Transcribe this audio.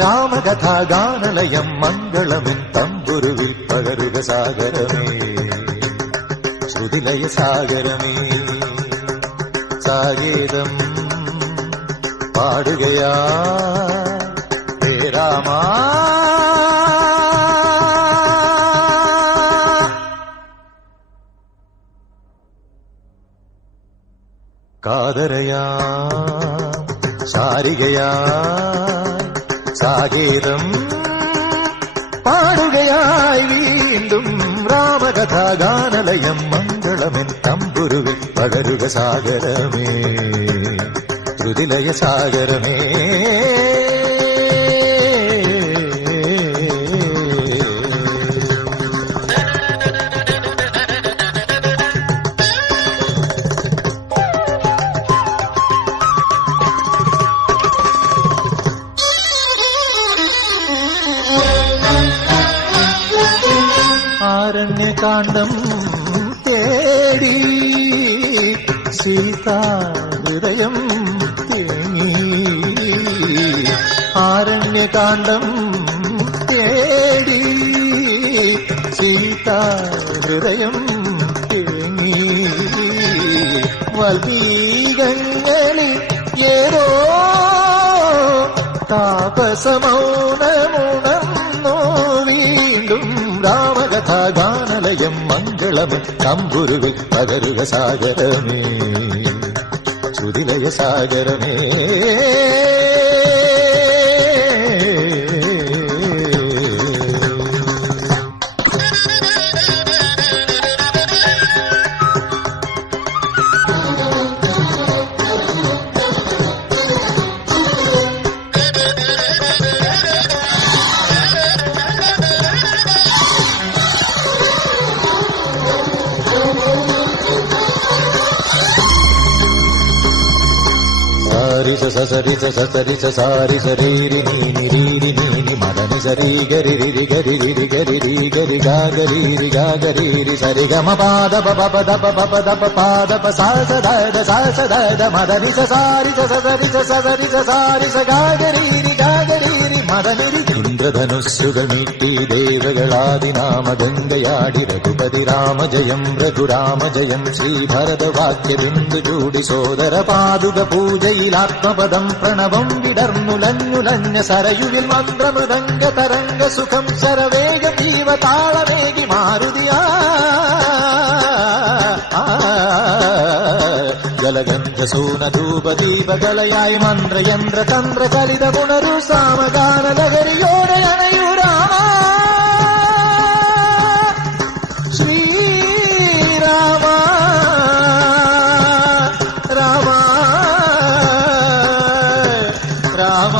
രാമകഥാഗാനലയം മംഗളമെൻ തമ്പുരുവിൽ പകരുക സാഗരമേ ശ്രുതിലയ സാഗരമേ സാഗീതം പാടുകയാ ഹേ രാമാ കാതരയാ ശാരികയാ സാഗീതം പാടുകയായി വീണ്ടും രാമകഥാഗാനലയം മംഗളമെൻ തമ്പുരുവിൽ പകരുക സാഗരമേ ശ്രുതിലയ സാഗരമേ ആരണ്യകാണ്ഡം തേടി സീതാഹൃദയം തേങ്ങി ആരണ്യകാണ്ഡം തേടി സീതാഹൃദയം തേങ്ങി വൽമീകങ്ങളിൽ ഏതോ താപസമൗനമുണർന്നോ വീണ്ടും രാമകഥാഗാനലയം മംഗളമെൻ തമ്പുരുവിൽ പകരുക സാഗരമേ ശ്രുതിലയ സാഗരമേ సరిస సరిస సారి సరీరి నీరి నీని మదని సరి గరి రి గరి రి గరి రి గరి గాగరి సరి గమ పాద పప దప పప దప పాద ప సాసద మదని సారి సరిస సారి స గాగరి മദനി ഇന്ദ്രധനുസ്സുകൾ നീട്ടി ദേവകളാദിനാമഗംഗയാടി രഘുപതി രാമജയം രഘുരാമജയം ശ്രീഭരതവാക്യബിന്ദു ചൂടി സോദര പാതുക പൂജയിൽ ആത്മപദം പ്രണവം വിടർന്നുലഞ്ഞുലഞ്ഞ സരയുവിൽ മന്ത്രമൃദംഗ തരംഗ സുഖം ശരവേഗ ജീവതാളമേകി മാരുതിയാ ജലഗന്ധസൂനധൂപദീപകളയായി മന്ത്രയന്ത്ര തന്ത്ര ചലിത പുണരു സാമഗാനലഹരിയോടെ അണയൂരാമ ശ്രീരാമ രാമ രാമ